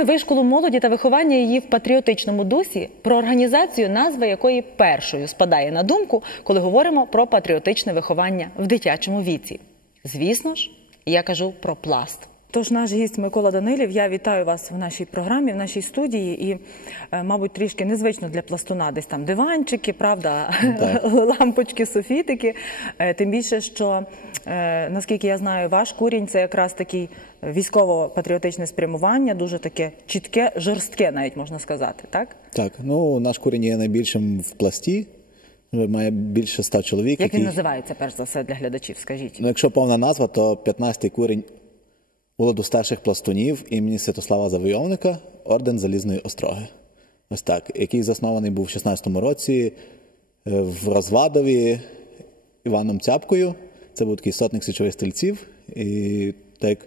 теми вишколу молоді та виховання її в патріотичному дусі, про організацію, назва якої першою спадає на думку, коли говоримо про патріотичне виховання в дитячому віці. Звісно ж, я кажу про пласт. Тож наш гість Микола Данилів, я вітаю вас в нашій програмі, в нашій студії. І, е, мабуть, трішки незвично для пластуна, десь там диванчики, правда, лампочки, софітики. Е, Тим більше, що е, наскільки я знаю, ваш курінь це якраз такий військово-патріотичне спрямування, дуже таке чітке, жорстке, навіть можна сказати, так? Так, ну наш курінь є найбільшим в пласті. Має більше ста чоловік. Як він який- називається, перш за все, для глядачів? Скажіть. Ну, якщо повна назва, то 15-й курінь молоду старших пластунів імені Святослава Завойовника, орден Залізної Остроги. Ось так, який заснований був в 16-му році е, в Розвадові Іваном Цяпкою. Це був такий сотник січових стрільців. І так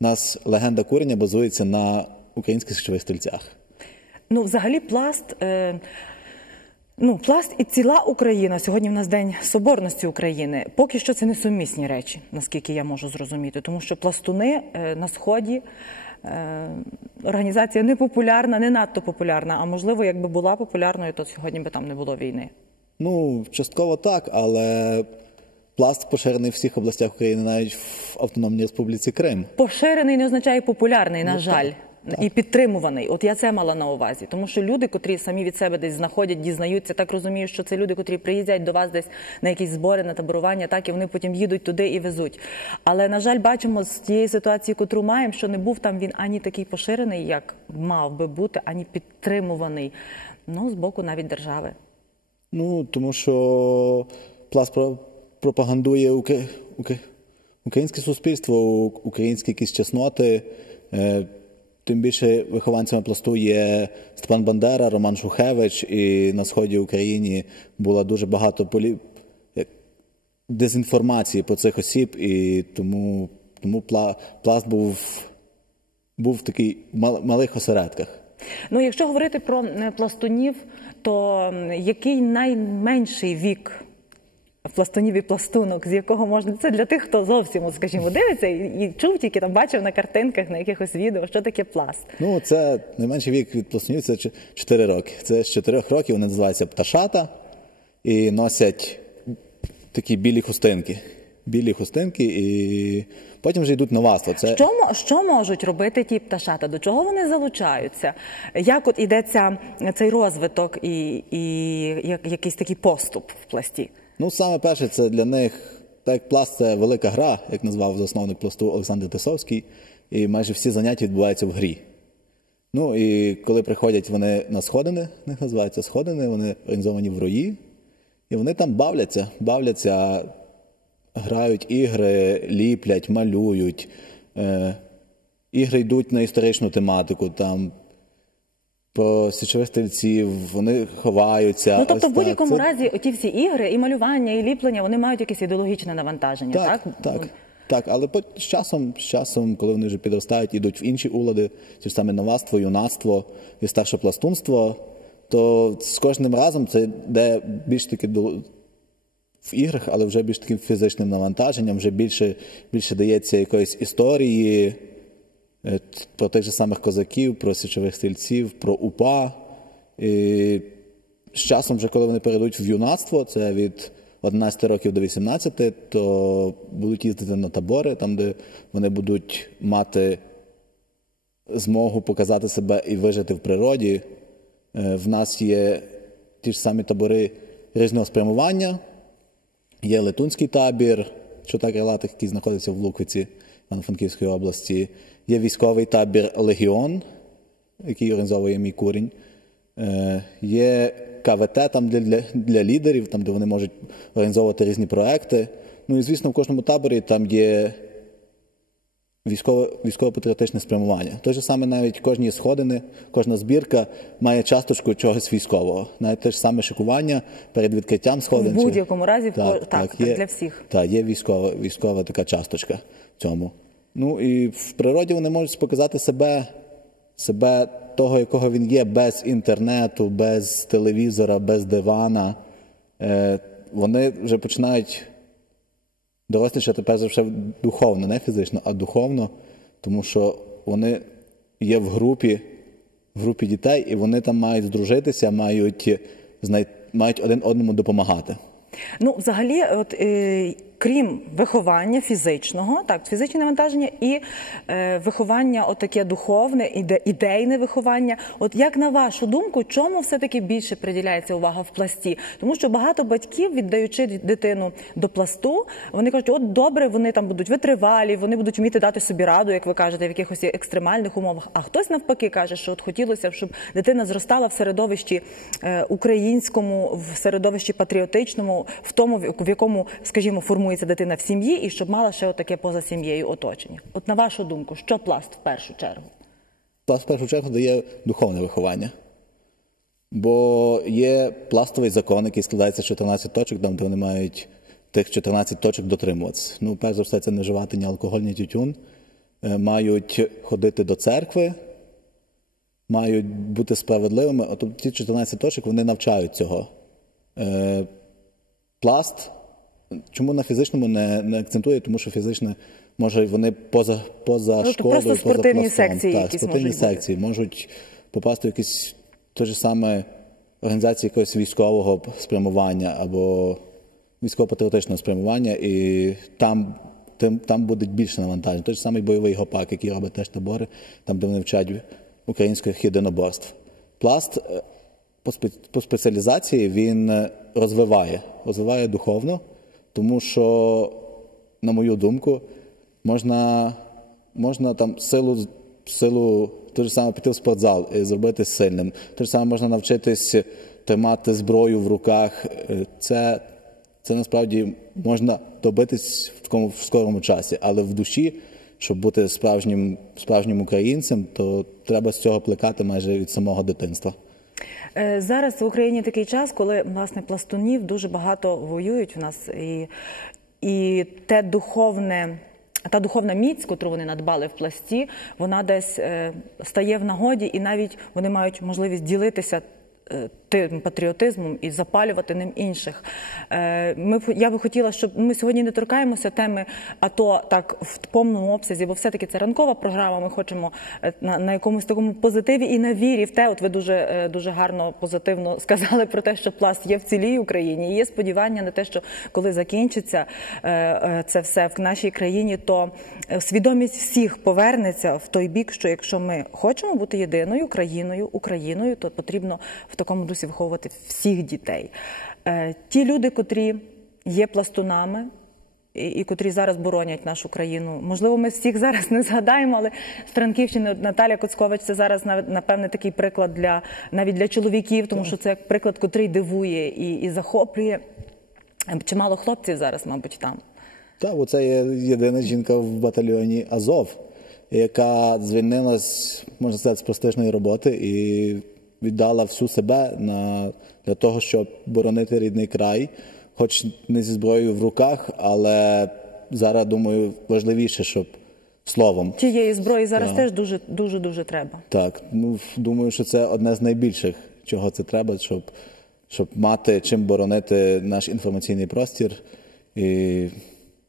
у нас легенда курення базується на українських січових стрільцях. Ну, взагалі, пласт. Е... Ну, пласт і ціла Україна. Сьогодні в нас День Соборності України. Поки що це не сумісні речі, наскільки я можу зрозуміти. Тому що пластуни е, на сході е, організація не популярна, не надто популярна. А можливо, якби була популярною, то сьогодні би там не було війни. Ну, частково так, але пласт поширений в всіх областях України, навіть в Автономній Республіці Крим. Поширений не означає популярний, на жаль. І підтримуваний, от я це мала на увазі, тому що люди, котрі самі від себе десь знаходять, дізнаються, так розумію, що це люди, котрі приїздять до вас десь на якісь збори, на таборування, так і вони потім їдуть туди і везуть. Але на жаль, бачимо з тієї ситуації, котру маємо, що не був там він ані такий поширений, як мав би бути, ані підтримуваний. Ну з боку навіть держави. Ну, тому що пласт про- пропагандує уки- уки- українське суспільство, українські якісь чесноти. Тим більше вихованцями пласту є Степан Бандера, Роман Шухевич, і на сході України було дуже багато полі... дезінформації про цих осіб, і тому, тому пла- пласт був, був в такий мал- малих осередках. Ну, якщо говорити про е, пластунів, то який найменший вік пластунів і пластунок, з якого можна це для тих, хто зовсім, скажімо, дивиться і, і чув тільки там бачив на картинках, на якихось відео, що таке пласт. Ну, це найменший вік від пластунів це 4 роки. Це з 4 років вони називаються пташата і носять такі білі хустинки. Білі хустинки, і потім вже йдуть на васло. Це Що, що можуть робити ті пташата? До чого вони залучаються? Як от іде ця, цей розвиток і, і як, якийсь такий поступ в пласті? Ну саме перше, це для них так як пласт це велика гра, як назвав засновник пласту Олександр Тисовський, і майже всі заняття відбуваються в грі. Ну і коли приходять вони на сходини, в них називаються сходини, вони організовані в рої, і вони там бавляться, бавляться, грають ігри, ліплять, малюють. Е, ігри йдуть на історичну тематику, там по січових стрільців, вони ховаються. Ну тобто, в будь-якому. Це- разі, оті всі ігри, і малювання, і ліплення, вони мають якесь ідеологічне навантаження, так? Так, так, так. Але по- з часом, з часом, коли вони вже підростають, ідуть в інші улади, ті ж саме новацтво, юнацтво і старше пластунство, то з кожним разом це йде більш таки до в іграх, але вже більш таким фізичним навантаженням, вже більше, більше дається якоїсь історії про тих же самих козаків, про січових стрільців, про УПА. І з часом, вже коли вони перейдуть в юнацтво, це від 11 років до 18, то будуть їздити на табори, там, де вони будуть мати змогу показати себе і вижити в природі. Е, В нас є ті ж самі табори різного спрямування. Є Летунський табір, Чота Крилатих, який знаходиться в Луковиці, Івано-Франківської області. Є військовий табір Легіон, який організовує мій курінь. Е, Є КВТ там для, для, для лідерів, там, де вони можуть організовувати різні проекти. Ну і звісно, в кожному таборі там є військово, військово-патріотичне спрямування. Те ж саме навіть кожні сходини, кожна збірка має часточку чогось військового. Навіть те ж саме шикування перед відкриттям сходин. В будь-якому разі, ко- так, так, для всіх. Так, є військова, військова така часточка в цьому. Ну і в природі вони можуть показати себе, себе того, якого він є, без інтернету, без телевізора, без дивана. Е, вони вже починають дорослішати перш за все духовно, не фізично, а духовно, тому що вони є в групі, в групі дітей, і вони там мають здружитися, мають, мають один одному допомагати. Ну, взагалі, от е, крім виховання фізичного, так, фізичне навантаження і е, виховання, отаке духовне, іде, ідейне виховання. От як на вашу думку, чому все-таки більше приділяється увага в пласті? Тому що багато батьків, віддаючи дитину до пласту, вони кажуть, от добре, вони там будуть витривалі, вони будуть вміти дати собі раду, як ви кажете, в якихось екстремальних умовах. А хтось навпаки каже, що от хотілося б, щоб дитина зростала в середовищі е, українському, в середовищі патріотичному, в тому, в якому, скажімо, формується дитина в сім'ї, і щоб мала ще отаке поза сім'єю оточення. От на вашу думку, що пласт в першу чергу? Пласт в першу чергу дає духовне виховання. Бо є пластовий закон, який складається з 14 точок, там, де вони мають тих 14 точок дотримуватися. Ну, перш за все, це не вживати ні алкоголь, ні тютюн. Е, Мають ходити до церкви, мають бути справедливими. От ті 14 точок вони навчають цього. Е, Пласт. Чому на фізичному не, не акцентує? Тому що фізичне може вони поза, поза Ну, школою, поза спортивні пластом. секції так, якісь спортивні можуть бути. можуть попасти в якісь те ж саме організації якогось військового спрямування або військово-патріотичного спрямування, і там, тим, там буде більше навантаження. Той ж самий бойовий гопак, який робить теж табори, там, де вони вчать українських єдиноборств. Пласт е, по, спе- спеціалізації він е, розвиває, розвиває духовно, тому що, на мою думку, можна, можна там силу, силу те ж саме піти в спортзал і зробити сильним. Те ж саме можна навчитись тримати зброю в руках. Е, Це, це насправді можна добитись в такому скорому часі, але в душі, щоб бути справжнім, справжнім українцем, то треба з цього плекати майже від самого дитинства. Е, Зараз в Україні такий час, коли власне пластунів дуже багато воюють в нас, і, і те духовне. Та духовна міць, котру вони надбали в пласті, вона десь е, стає в нагоді, і навіть вони мають можливість ділитися е, тим патріотизмом і запалювати ним інших. Е, Ми я би хотіла, щоб ми сьогодні не торкаємося теми АТО так в повному обсязі, бо все-таки це ранкова програма. Ми хочемо е, на, на якомусь такому позитиві і на вірі в те. От ви дуже е, дуже гарно позитивно сказали про те, що пласт є в цілій Україні. І є сподівання на те, що коли закінчиться це все в нашій країні, то свідомість всіх повернеться в той бік, що якщо ми хочемо бути єдиною країною, Україною, то потрібно в такому дусі виховувати всіх дітей. Е, Ті люди, котрі є пластунами. І, і котрі зараз боронять нашу країну. Можливо, ми всіх зараз не згадаємо, але з Франківщини Наталя Коцкович це зараз напевне такий приклад для навіть для чоловіків, тому що це приклад, котрий дивує і, і захоплює. Чимало хлопців зараз, мабуть, там. Так, бо це є єдина жінка в батальйоні Азов, яка звільнилась, можна сказати, з престижної роботи і віддала всю себе на, для того, щоб боронити рідний край, хоч не зі зброєю в руках, але зараз, думаю, важливіше, щоб словом. Тієї зброї зараз Так. теж дуже дуже дуже треба. Так, ну думаю, що це одне з найбільших, чого це треба, щоб, щоб мати чим боронити наш інформаційний простір. І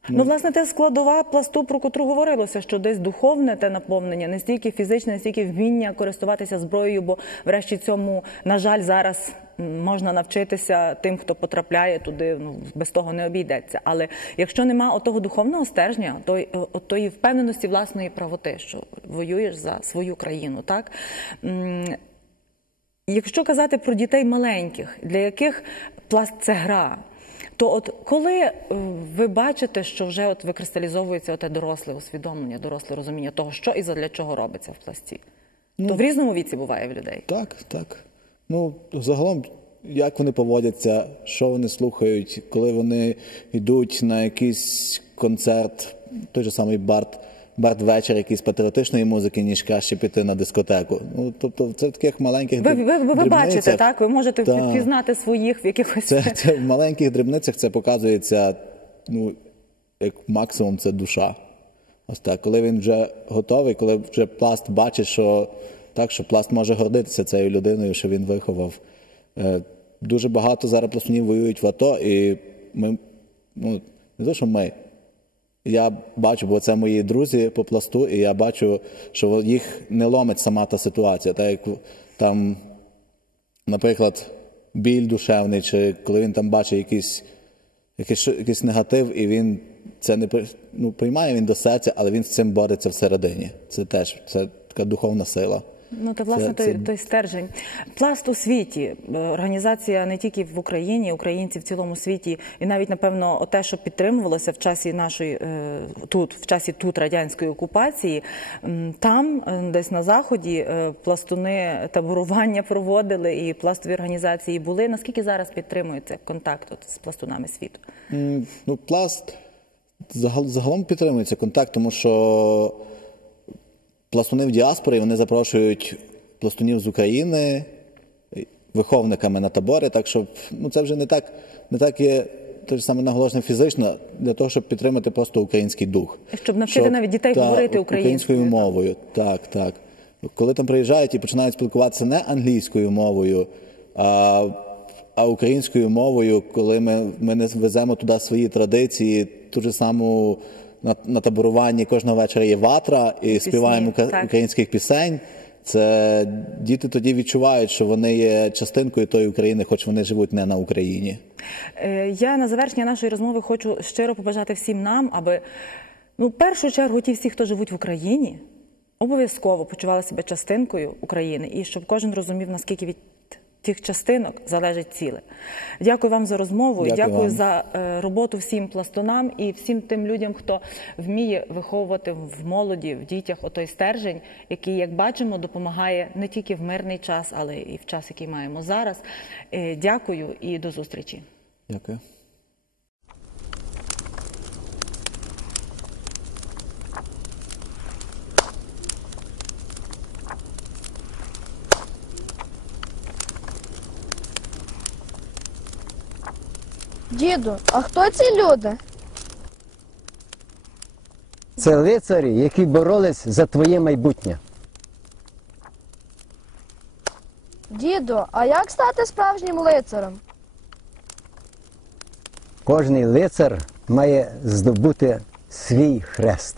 Ну, власне, те складова пласту, про котру говорилося, що десь духовне те наповнення, не стільки фізичне, не стільки вміння користуватися зброєю, бо врешті цьому, на жаль, зараз можна навчитися тим, хто потрапляє туди, ну без того не обійдеться. Але якщо нема отого духовного стержня, то тої впевненості власної правоти, що воюєш за свою країну, так. Якщо казати про дітей маленьких, для яких пласт це гра, то от коли е, ви бачите, що вже от викристалізовується оте доросле усвідомлення, доросле розуміння того, що і задля чого робиться в пласті, то в різному віці буває в людей. Так, так. Ну, загалом, як вони поводяться, що вони слухають, коли вони йдуть на якийсь концерт, той же самий Барт, Барт вечір якийсь патріотичної музики, ніж краще піти на дискотеку. Ну, тобто, це в таких маленьких Ви, ви, ви, ви бачите, так? Ви можете Так. впізнати своїх в якихось Це, це в маленьких дрібницях це показується, ну, як максимум, це душа. Ось так. Коли він вже готовий, коли вже пласт бачить, що так, що пласт може гордитися цією людиною, що він виховав. Е, дуже багато зараз пластунів воюють в АТО, і ми, ну, не те, що ми, Я бачу, бо це мої друзі по пласту, і я бачу, що їх не ломить сама та ситуація. Так як там, наприклад, біль душевний, чи коли він там бачить якийсь, якийсь, якийсь негатив, і він це не ну, приймає він до серця, але він з цим бореться всередині. Це теж це така духовна сила. Ну, то власне Це- той, це- той стержень. Пласт у світі, е, організація не тільки в Україні, українці в цілому світі, і навіть напевно те, що підтримувалося в часі нашої е, тут, в часі тут радянської окупації, там, е, десь на заході, пластуни таборування проводили і пластові організації були. Наскільки зараз підтримується контакт от з пластунами світу? Ну, пласт загал- загалом підтримується контакт, тому що пластуни в діаспорі вони запрошують пластунів з України виховниками на табори, так що ну, це вже не так, не так є те ж саме наголошено фізично, для того, щоб підтримати просто український дух. Щоб навчити навіть дітей та, говорити українською українською, так. мовою. Так, так. Коли там приїжджають і починають спілкуватися не англійською мовою, а, а українською мовою, коли ми, ми не веземо туди свої традиції, ту ж саму на, на таборуванні кожного вечора є ватра і співаємо ука- так. українських пісень. Це діти тоді відчувають, що вони є частинкою тої України, хоч вони живуть не на Україні. Е, Я на завершення нашої розмови хочу щиро побажати всім нам, аби ну, в першу чергу ті всі, хто живуть в Україні, обов'язково почували себе частинкою України і щоб кожен розумів, наскільки від тих частинок залежить ціле. Дякую вам за розмову. Дякую Дякую за е, роботу всім пластунам і всім тим людям, хто вміє виховувати в молоді, в дітях отой стержень, який, як бачимо, допомагає не тільки в мирний час, але і в час, який маємо зараз. Е, Дякую і до зустрічі. Дякую. Діду, а хто ці люди? Це лицарі, які боролись за твоє майбутнє. Діду, а як стати справжнім лицарем? Кожний лицар має здобути свій хрест.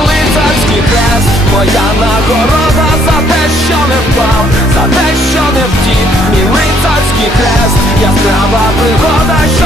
Лицарський хрест, моя нагорода за те, що не впав, за те, що не втік, мій лицарський хрест, яскрава пригода, що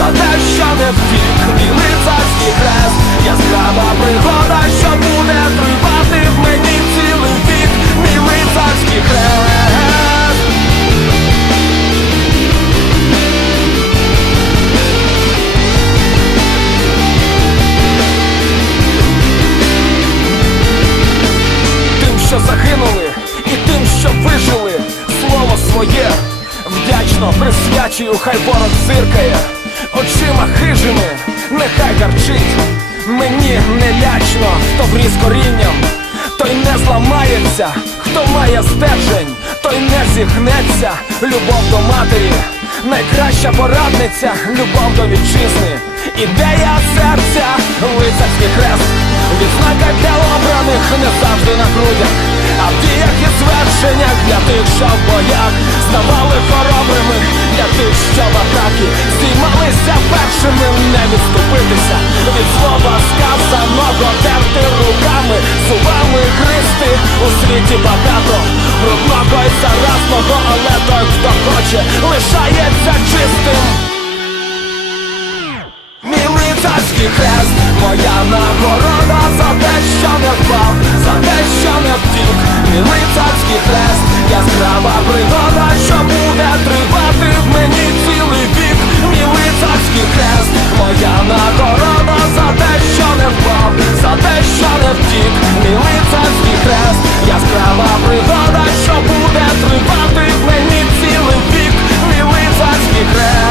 за те, що не втік, мій лицарський хрест, яскрава пригода, що буде тривати в мені цілий вік, мій лицарський хрест. Тим, що загинули, і тим, що вижили, слово своє вдячно присвячую, хай ворог корінням, той не зламається, хто має стержень, той не зігнеться, любов до матері, найкраща порадниця, любов до вітчизни, ідея серця, лицарський хрест, Подяка для обраних не завжди на грудях, а в діях і звершеннях для тих, що в боях. Ставали хоробрими, для тих, що в атаки здіймалися першими, не відступитися. Від слова сказаного, терти руками, зубами гристи у світі багато. Брудного і заразного, але той, хто хоче, лишається чистим. Мій лицарський хрест, моя нагорода за те, що не впав, за те, що не втік. Мій лицарський хрест, яскрава пригода, що буде тривати в мені цілий вік. Мій лицарський хрест, моя нагорода за те, що не впав, за те, що не втік. Мій лицарський хрест, яскрава пригода, що буде тривати в мені цілий вік. Мій лицарський хрест.